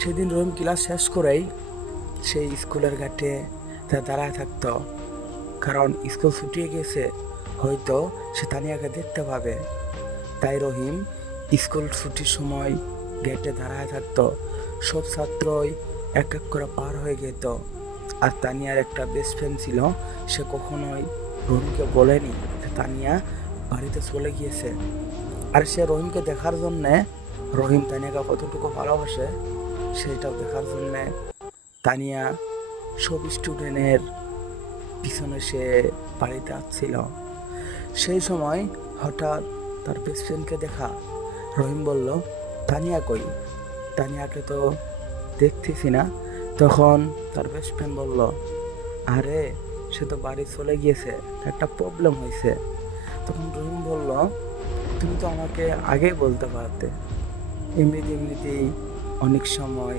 সেদিন রহিম ক্লাস শেষ করেই সেই স্কুলের ঘাটে দাঁড়ায় থাকতো, কারণ স্কুল ছুটিয়ে গেছে, হয়তো সে তানিয়াকে দেখতে পাবে। তাই রহিম স্কুল ছুটির সময় গেটে দাঁড়ায় থাকতো। সব ছাত্রই এক এক করে পার হয়ে যেত। আর তানিয়ার একটা বেস্ট ফ্রেন্ড ছিল, সে কখনোই রহিমকে বলেনি যে তানিয়া বাড়িতে চলে গিয়েছে। আর সে রহিমকে দেখার জন্যে, রহিম তানিয়াকে কতটুকু ভালোবাসে সেটাও দেখার জন্যে তানিয়া সব স্টুডেন্টের পিছনে সে বাড়িতে আসছিল। সেই সময় হঠাৎ তার বেস্ট ফ্রেন্ডকে দেখা। রহিম বলল, তানিয়া কই? তানিয়াকে তো দেখতেছি না। তখন তার বেস্ট ফ্রেন্ড বলল, আরে সে তো বাড়ি চলে গিয়েছে, একটা প্রবলেম হয়েছে। তখন রহিম বলল, তুমি তো আমাকে আগেই বলতে পারতে, এমনিতেই অনেক সময়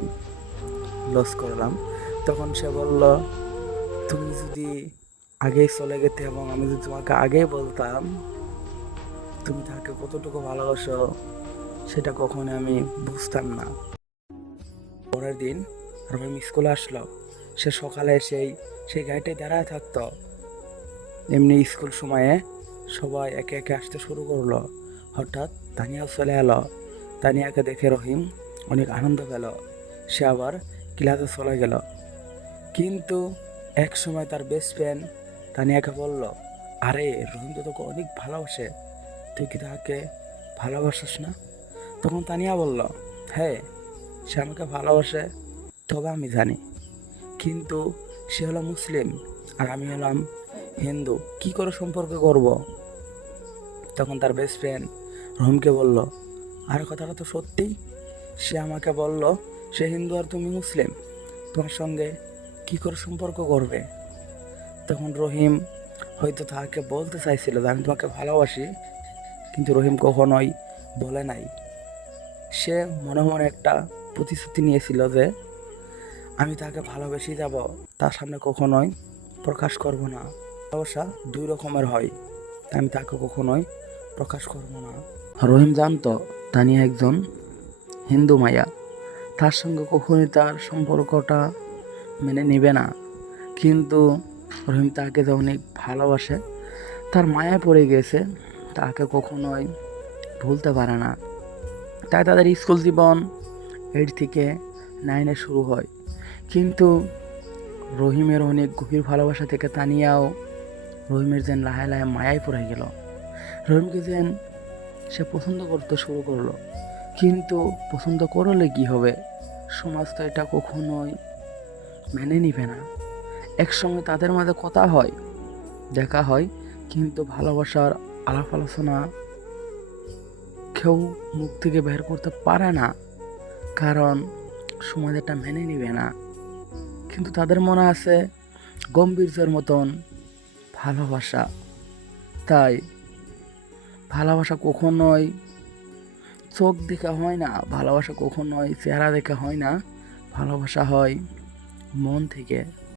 লস করলাম। তখন সে বলল, তুমি যদি আগেই চলে যেতে এবং আমি যদি তোমাকে আগেই বলতাম তুমি তাকে কতটুকু ভালোবাসো, সেটা কখনো আমি বুঝতাম না। পরের দিন রহিম স্কুলে আসলো। সে সকালে সেই গাড়িতে দাঁড়ায় থাকতো। এমনি স্কুল সময়ে সবাই একে একে আসতে শুরু করলো। হঠাৎ তানিয়াও চলে এলো। তানিয়াকে দেখে রহিম অনেক আনন্দ পেল। সে আবার ক্লাসে চলে গেল। কিন্তু এক সময় তার বেস্ট ফ্রেন্ড তানিয়াকে বলল, আরে রহিম তো তোকে অনেক ভালোবাসে, তুই কি তাকে ভালোবাসিস না? তখন তানিয়া বলল, হ্যাঁ, সে আমাকে ভালোবাসে, তবে আমি জানি, কিন্তু সে হলো মুসলিম আর আমি হলাম হিন্দু, কি করে সম্পর্ক করব? তখন তার বেস্ট ফ্রেন্ড রহিমকে বলল, আর কথাটা তো সত্যি, সে আমাকে বলল সে হিন্দু আর তুমি মুসলিম, তোমার সঙ্গে কি করে সম্পর্ক করবে? তখন রহিম হয়তো তাকে বলতে চাইছিল যে আমি তোমাকে ভালোবাসি, কিন্তু রহিম কখনোই বলে নাই। সে মনে মনে একটা প্রতিশ্রুতি নিয়েছিল যে আমি তাকে ভালোবেসে যাব, তার সামনে কখনোই প্রকাশ করব না। ভালোবাসা দুই রকমের হয়, আমি তাকে কখনোই প্রকাশ করব না। রহিম জানতো তানিয়া একজন হিন্দু মাইয়া, তার সঙ্গে কখনোই তার সম্পর্কটা মেনে নেবে না। কিন্তু রহিম তাকে যে অনেক ভালোবাসে, তার মায়ায় পড়ে গেছে, তাকে কখনোই ভুলতে পারে না। তাই তাদের স্কুল জীবন 8 থেকে 9-এ শুরু হয়। কিন্তু রহিমের অনেক গভীর ভালোবাসা থেকে তানিয়াও রহিমের যেন লাহে লাহে মায়ায় পড়ে গেল। রহিমকে যেন সে পছন্দ করতে শুরু করলো। কিন্তু পছন্দ করলে কি হবে, সমাজ তো এটা কখনোই মেনে নিবে না। এক সময় তাদের মাঝে কথা হয়, দেখা হয়, কিন্তু ভালোবাসার আলাপ আলোচনা কেউ মুখ থেকে বের করতে পারে না, কারণ সমাজ এটা মেনে নিবে না। কিন্তু তাদের মনে আছে গম্ভীর্যের মতন ভালোবাসা। তাই ভালোবাসা কখনোই চোখ দেখা হয় না, ভালোবাসা কখনোই চেহারা দেখা হয় না, ভালোবাসা হয় মন থেকে।